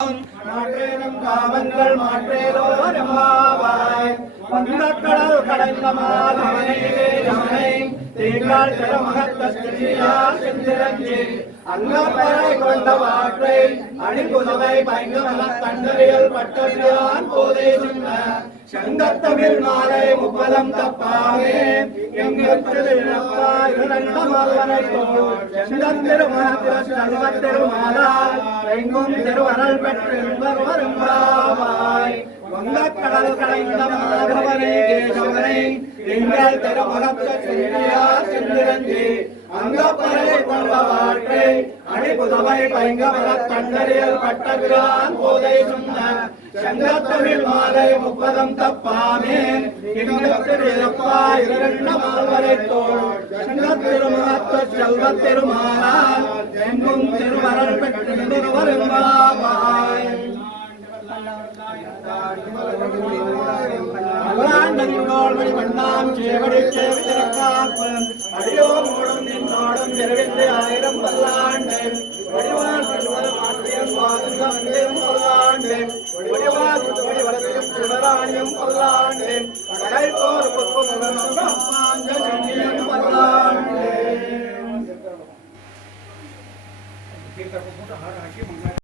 மாற்றேனும் காமங்கள் மாற்றேலோரம்மாவாய் வந்தக்கடல் கடந்த மாதவனை ரமனை தீங்கால் திறமகத்தஸ்திரியார் செந்திரஞ்சி அங்கப்பறை கொண்ட வாற்றை அணிபுதவை பைங்கமலத் தண்டறியல் பட்டறியான் போதே சொன்ன சங்கத்தமிழ் மாலை முப்பதம் தப்பாமே எங்கத்திருப்பாய் இரண்டமல்வரை போல் செங்கத்திருமாலால் எங்கும் திருவரல் பெற்றிருந்தர் வரும்பாவாய் வங்கக்கடல் கடைந்த மாதவனை கேசவனை எங்கள் திருமகத்த செல்வியார் செந்திரஞ்சி அங்கப்பறை கொண்ட வாற்றை அணிபுதவை பைங்கமலத் தண்டறியல் பட்டபிரான் போதை சொன்ன சங்கத்தமிழ் மாலை முப்பதம் தப்பாமே இங்கத்திருப்பாய் இரண்டமல்வரை தோள் சங்கத்திருமகத்த செல்வத் திருமாலால் எங்கும் திருவரல் பெற்றிருந்தர் வரும்பாவாய் அல்லாண்டோள்மணி மண்ணாம் சேவடி சேவித்திருக்காப்பு அடியோ மூடும் நின்னோடும் இரவிந்து ஆயிரம் பல்லாண்டு வடிவான் மாற்றியம் வாதும் பல்லாண்டு வடிவான் வளர்ச்சியும் சிவராணியும் பல்லாண்டு கடை போர் பொறுப்பு